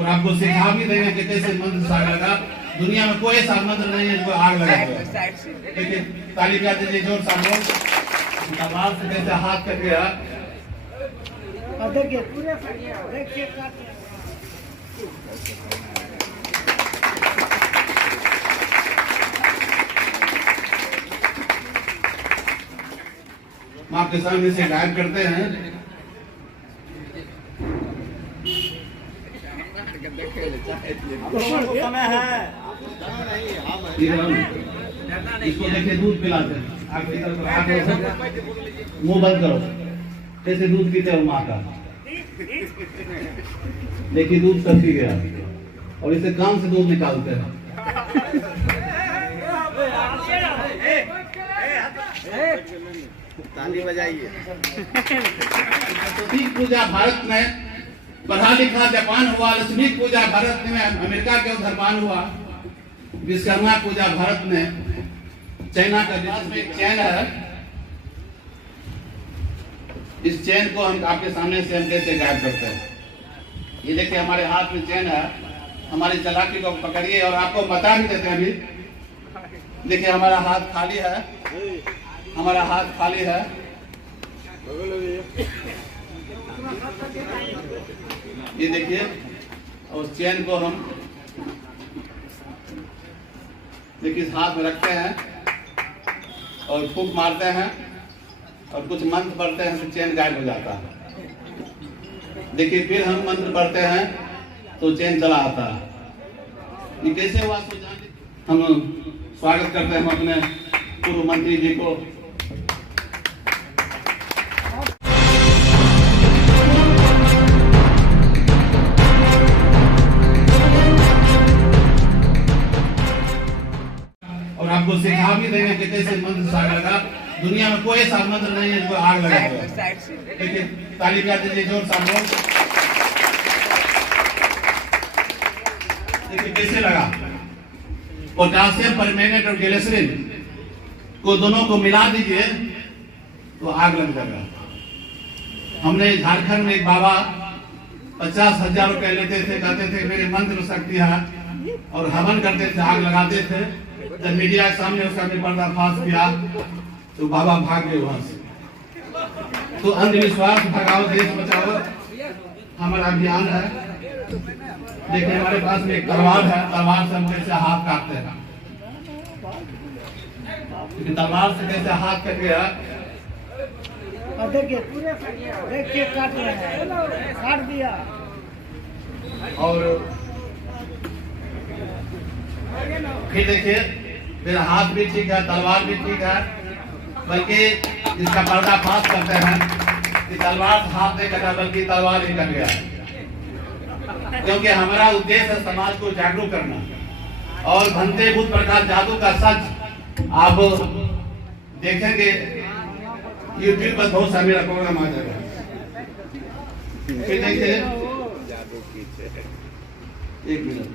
और आपको सिखा भी देंगे कि कैसे मंत्र से आग लगा। दुनिया में कोई ऐसा मंत्र नहीं है जो आग लगा। देखिए ताली बजा दीजिए जोर से लोग। तलवार से कैसे हाथ कर गया। देखिए पूरे देखिए माँ के सामने से गायब करते हैं। समय है इसको देखिए दूध पिलाते हैं। आप मुंह बंद करो। कैसे दूध पीते हो माँ का। देखिए दूध सब पी गया और इसे कान से दूध निकालते हैं। ताली बजाइए। लक्ष्मी पूजा भारत में पढ़ा लिखा जापान हुआ। लक्ष्मी पूजा भारत में अमेरिका के उधरमान हुआ। विश्वकर्मा पूजा भारत में चाइना का एक चैन है। इस चैन को हम आपके सामने से हम कैसे गायब करते हैं। ये देखिए हमारे हाथ में चैन है। हमारी चालाकी को पकड़िए और आपको बता भी देते हैं। अभी देखिए हमारा हाथ खाली है। हमारा हाथ खाली है। ये देखिए उस चैन को हम देखिए इस हाथ में रखते हैं और फूंक मारते हैं और कुछ मंत्र पढ़ते हैं तो चैन गायब हो जाता है। देखिए फिर हम मंत्र पढ़ते हैं तो चैन चला आता है। ये कैसे हुआ तो जाने। हम स्वागत करते हैं हम अपने पूर्व मंत्री जी को। और आपको सिखा भी देंगे कि कैसे मंत्र से आग लगा। दुनिया में कोई ऐसा मंत्र नहीं है जो आग लगा। देखिए ताली बजा दीजिए जोर से लोग। देखिए कैसे लगा। पोटासियम परमैंगनेट और ग्लिसरीन को दोनों को मिला दीजिए तो आग लग जाएगा। हमने झारखंड में एक बाबा 50,000 रुपए लेते थे। कहते थे मेरे मंत्र शक्ति है और हवन करते थे आग लगाते थे। जब मीडिया के सामने उसका पर्दाफाश किया तो बाबा भाग गए वहां से। तो अंधविश्वास भगाओ देश बचाओ हमारा अभियान है। देखिए हमारे पास में एक तलवार है। तलवार से हम कैसे हाथ काटते हैं। तलवार से कैसे हाथ कट गया। देखिए पूरे देखिए काट रहे हैं। काट दिया और फिर देखिए फिर हाथ भी ठीक है तलवार भी ठीक है। बल्कि इसका पर्दाफाश करते हैं कि तलवार हाथ नहीं कटा बल्कि तलवार ही कट गया। क्योंकि हमारा उद्देश्य है समाज को जागरूक करना। और भंते भूत प्रकाश जादू का सच आप देखेंगे यूट्यूब पर बहुत सारे मेरा प्रोग्राम आ जाएगा। फिर देखिए एक मिनट।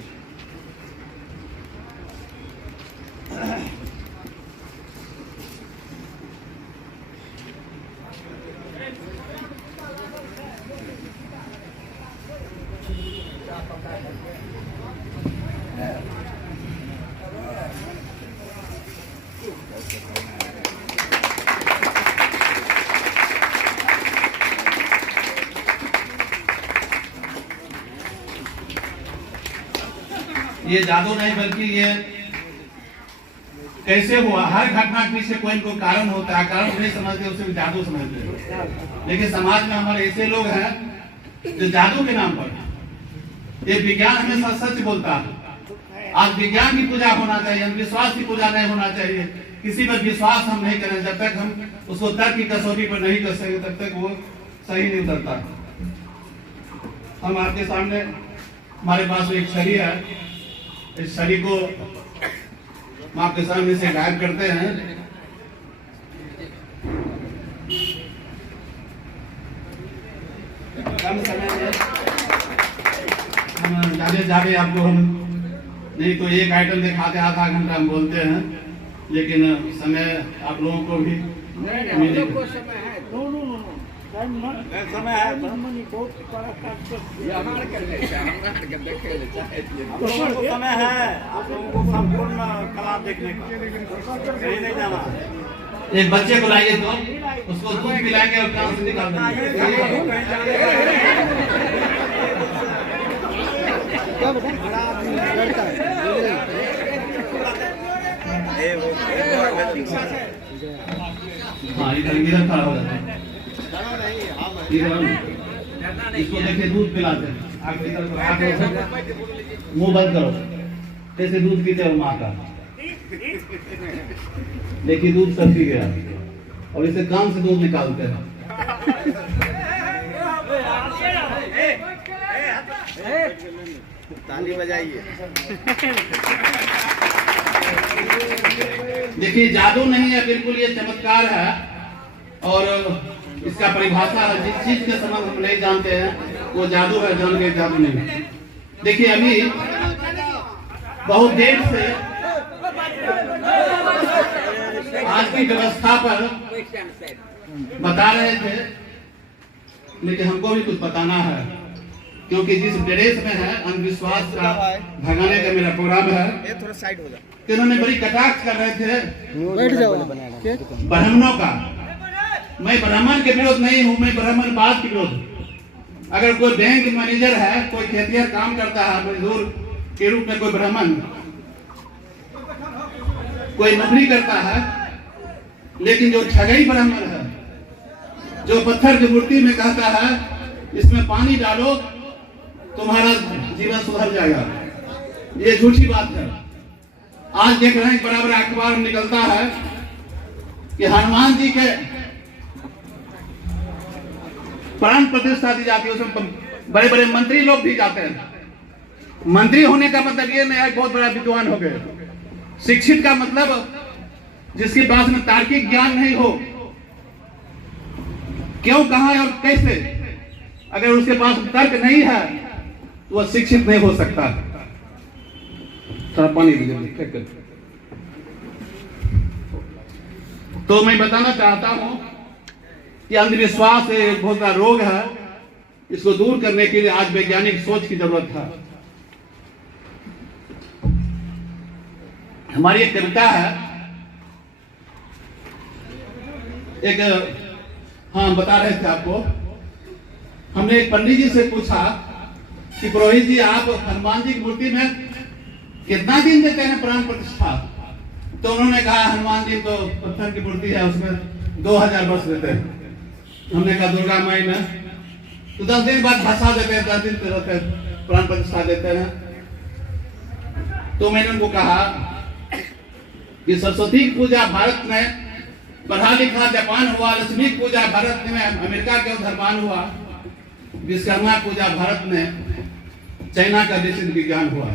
ये जादू नहीं बल्कि ये कैसे हुआ। हर घटना के पीछे कोई न कोई कारण होता है। कारण नहीं समझते उसे जादू समझते हैं। लेकिन समाज में हमारे ऐसे लोग हैं जो जादू के नाम पर ये विज्ञान हमेशा सच बोलता है। आज विज्ञान की पूजा होना चाहिए। अंधविश्वास की पूजा नहीं होना चाहिए। किसी पर विश्वास हम नहीं करें। जब तक हम उसको तर्क की कसौटी पर नहीं कर सके तब तक वो सही नहीं उतरता। हम आपके सामने हमारे पास एक छड़ी है। इस छड़ी को हम आपके सामने से गायब करते हैं। कम समय में हम ज्यादा आपको हम नहीं तो एक आइटम दिखाते आधा घंटा हम बोलते हैं। लेकिन समय आप लोगों को भी समय है मनी को बड़ा काट ये हमारे कर ले हमारे कर देखे ले चाहे आप लोगों को समय है आप लोगों को संपूर्ण कला देखने का कहीं नहीं जाना एक बच्चे को लाइए तो उसको दूध पिलाएंगे और कान से निकाल देंगे। हाँ इधर खड़ा हो जाता है। इसको देखिए दूध पिलाते हैं। मुंह बंद करो, कैसे दूध पीते हो माँ का। देखिए दूध सब पी गया और इसे कान से दूध निकालते हैं। ताली बजाइए। देखिए जादू नहीं है, बिल्कुल ये चमत्कार है। और इसका परिभाषा है, जिस चीज के संबंध हम नहीं जानते हैं वो जादू है, जान के जादू नहीं। देखिए अभी बहुत देर से आज की व्यवस्था पर बता रहे थे, लेकिन हमको भी कुछ बताना है, क्योंकि जिस ड्रेस में है अंधविश्वास का भगाने का मेरा प्रोग्राम है। थोड़ा साइड हो जा। कि उन्होंने बड़ी कटाक्ष कर रहे थे बैठ जाओ ब्राह्मणों का। मैं ब्राह्मण के विरोध नहीं हूँ, मैं ब्राह्मणवाद के विरोध हूँ। अगर कोई बैंक मैनेजर है, कोई खेतिहर काम करता है मजदूर के रूप में, कोई ब्राह्मण कोई नौकरी करता है, लेकिन जो ठगई ब्राह्मण है, जो पत्थर की मूर्ति में कहता है इसमें पानी डालो तुम्हारा जीवन सुधर जाएगा, ये झूठी बात है। आज देख रहे हैं बड़ा बड़ा अखबार में निकलता है कि हनुमान जी के प्राण प्रतिष्ठा दी जाती है, उसमें बड़े बड़े मंत्री लोग भी जाते हैं। मंत्री होने का मतलब ये नहीं है बहुत बड़ा विद्वान हो गए। शिक्षित का मतलब जिसके पास में तार्किक ज्ञान नहीं हो, क्यों, कहां और कैसे, अगर उसके पास तर्क नहीं है तो वह शिक्षित नहीं हो सकता। थोड़ा पानी दीजिए। तो मैं बताना चाहता हूं कि अंधविश्वास एक बहुत बड़ा रोग है। इसको दूर करने के लिए आज वैज्ञानिक सोच की जरूरत है। हमारी एक कविता है, एक हाँ बता रहे थे आपको। हमने एक पंडित जी से पूछा कि पुरोहित जी आप हनुमान जी की मूर्ति में कितना दिन देते हैं प्राण प्रतिष्ठा? तो उन्होंने कहा हनुमान जी तो पत्थर की मूर्ति है, उसमें 2000 वर्ष देते हैं। हमने कहा दुर्गा माई में तो 10 दिन बाद भसा देते हैं, 10 दिन प्राण प्रतिष्ठा देते हैं। तो मैंने उनको कहा कि सरस्वती की पूजा भारत में, पढ़ा लिखा जापान हुआ, लक्ष्मी की पूजा भारत में अमेरिका के धर्मान हुआ, विश्वकर्मा पूजा भारत में चाइना का देश विज्ञान हुआ।